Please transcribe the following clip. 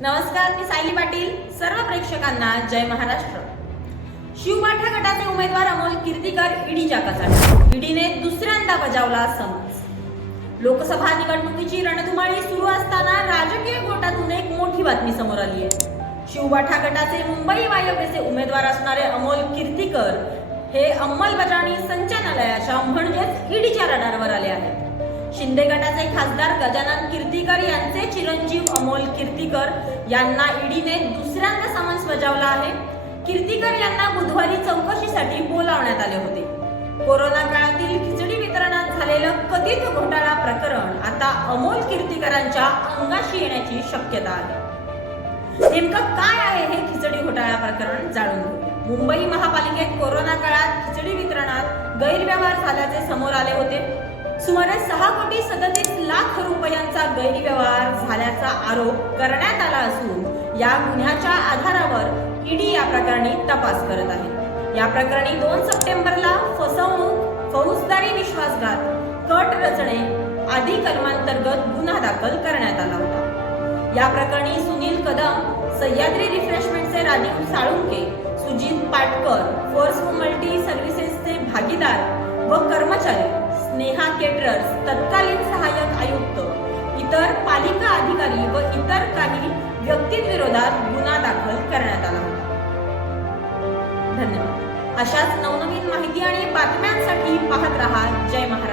नमस्कार मी सायली पाटील. सर्व प्रेक्षकांना जय महाराष्ट्र. शिवमाठा गटाचे उमेदवार अमोल कीर्तीकर ईडीच्या कचाट्यात. ईडीने दुसऱ्यांदा बजावला समज. लोकसभा निवडणुकीची रणधुमाळी सुरू असताना राजकीय गोटातून एक मोठी बातमी समोर आली आहे. शिवबाठा गटाचे मुंबई वायव्यचे उमेदवार असणारे अमोल कीर्तीकर हे अंमलबजावणी संचालनालयाच्या म्हणजेच ईडीच्या रडारवर आले आहेत. शिंदे गटाचे खासदार गजानन कीर्तीकर यांचे चिरंजीव अमोल कीर्तीकर यांना ईडीने दुसऱ्यांदा समन्स बजावला आहे. कीर्तीकर यांना बुधवारी चौकशीसाठी बोलावण्यात आले होते. कोरोना काळातील खिचडी वितरणात झालेलं कथित घोटाळा प्रकरण आता अमोल कीर्तीकरांच्या अंगाशी येण्याची शक्यता आहे. नेमकं काय आहे हे खिचडी घोटाळा प्रकरण जाणून मुंबई महापालिकेत कोरोना काळात खिचडी वितरणात गैरव्यवहार झाल्याचे समोर आले सुमारे सहा कोटी सदतीस लाख रुपयांचा गैरव्यवहार झाल्याचा आरोप करण्यात आला असून या गुन्ह्याच्या आधारावर ईडी या प्रकरणी तपास करत आहे. या प्रकरणी दोन सप्टेंबरला फसवणूक फौजदारी विश्वासघात कट रचणे आदी कलमांतर्गत गुन्हा दाखल करण्यात आला होता. या प्रकरणी सुनील कदम सह्याद्री रिफ्रेशमेंटचे राजीव साळुंके सुजित पाटकर फोर्स मल्टी सर्व्हिसेसचे भागीदार व कर्मचारी स्नेहा केटरर्स तत्कालीन सहाय्यक आयुक्त इतर पालिका अधिकारी व इतर काही व्यक्तींविरोधात गुन्हा दाखल करण्यात आला होता. धन्यवाद. अशाच नवनवीन माहिती आणि बातम्यांसाठी पाहत रहा जय महाराज